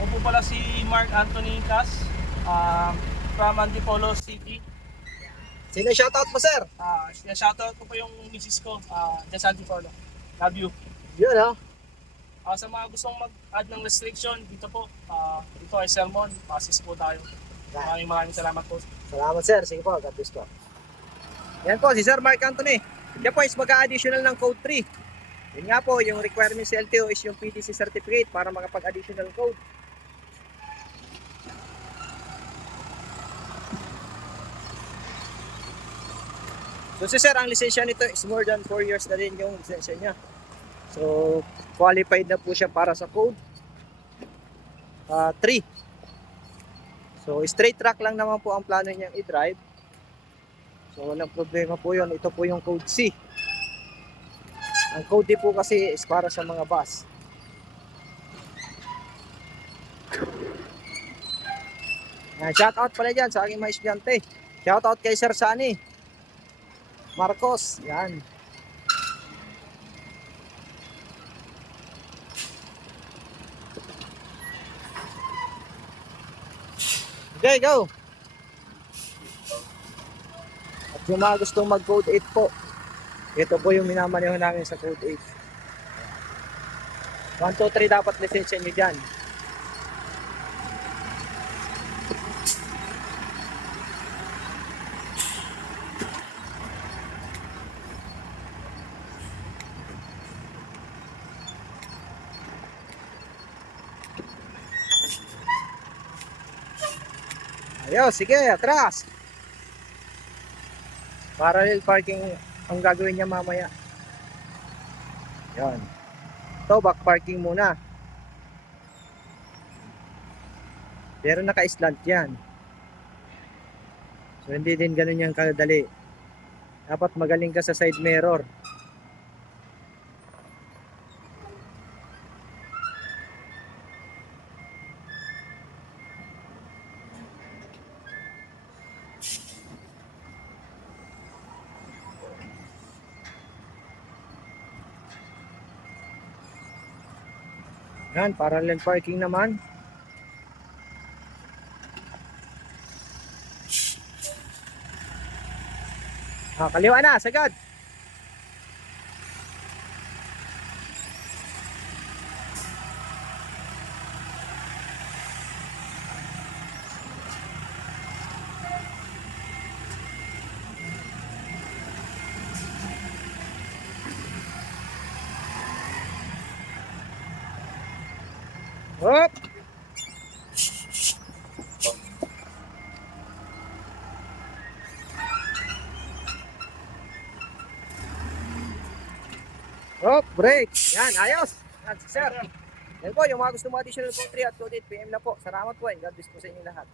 Ako po pala si Mark Anthony Cas, from Antipolo City. Sino shoutout mo, sir? Shoutout ko po yung misis ko, dyan sa Antipolo. Love you. Yun, ha? Sa mga gustong mag-add ng restriction, dito po, dito ay sermon, passes po tayo. Maraming salamat po. Salamat, sir. Sige po, God bless po. Yan po, si Sir Mark Anthony. Yan po is mag-additional ng code 3. Yun nga po, yung requirements sa LTO is yung PDC certificate para makapag-additional code. So si Sir, ang lisensya nito is more than 4 years na rin yung lisensya niya. So, qualified na po siya para sa code 3. So, straight track lang naman po ang plano niyang i-drive. So, walang problema po yun. Ito po yung code C. Ang code D po kasi is para sa mga bus. Shoutout pala dyan sa aking mga estudyante. Shoutout kay Sir Sunny Marcos. Yan. Okay, go! At yung mga gustong mag-code 8 po, ito po yung minamaneho namin sa code 8. 1, 2, 3 dapat lisensya nyo dyan. Ayos, sige, atras. Parallel parking ang gagawin niya mamaya. Yan. Ito, back parking muna. Pero naka-slant yan. So, hindi din ganun yan kadali. Dapat magaling ka sa side mirror. Yan, parallel parking naman. Kaliwa na, sagad. Hop. Hop, break. Yan, ayos. Yan, sir. Yan po, yung mga gusto mo additional code 3 at code 8 PM na po. Salamat po and God bless po sa inyo lahat.